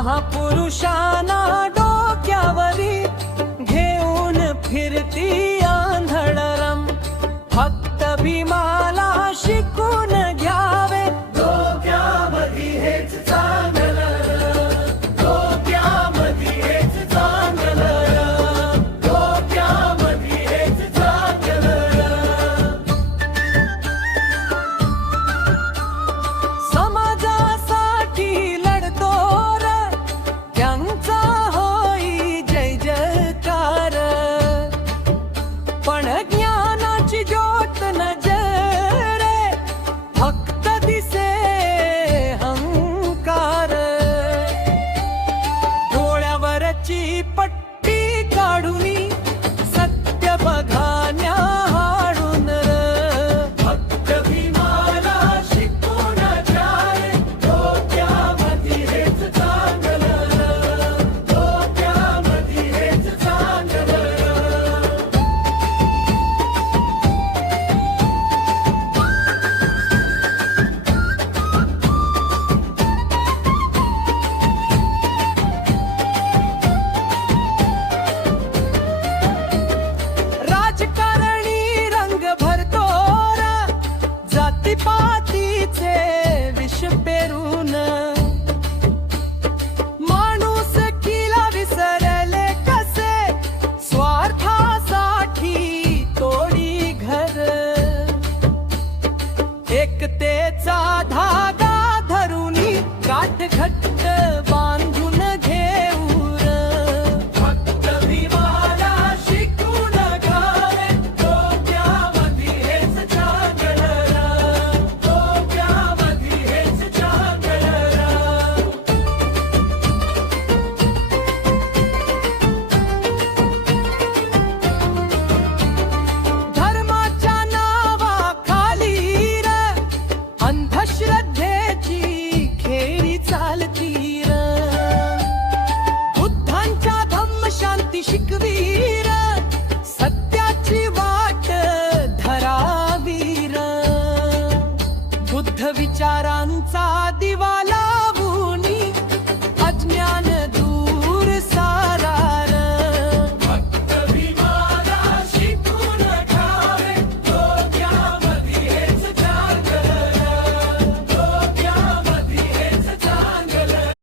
महापुरुषांना डोक्यावरी घेऊन फिरती आंधळरम, फक्त भीमाला शिकून घ्यावे डोक्यामध्ये हेच चांगलं, डोक्यामध्ये हेच चांगलं, डोक्यामध्ये हेच चांगलं. समाजासाठी लढतो र त्यांचा होई जय जयकार, पण ज्ञानाची ज्योत नजरे फक्त दिसे हंकार. डोळ्यावरची पट्टी काढूनी सत्य बघा न्याहाळून र, फक्त भीमाला शिकून घ्यावे डोक्यामध्ये हेच चांगलं, डोक्यामध्ये हेच चांगलं. राजकारणी रंग भरतो र जातीपातीचे विष पेरून, माणूस किला विसरले कसे स्वार्थासाठी तोडी घर. एकतेचा धागा धरुनी गाठ घट्ट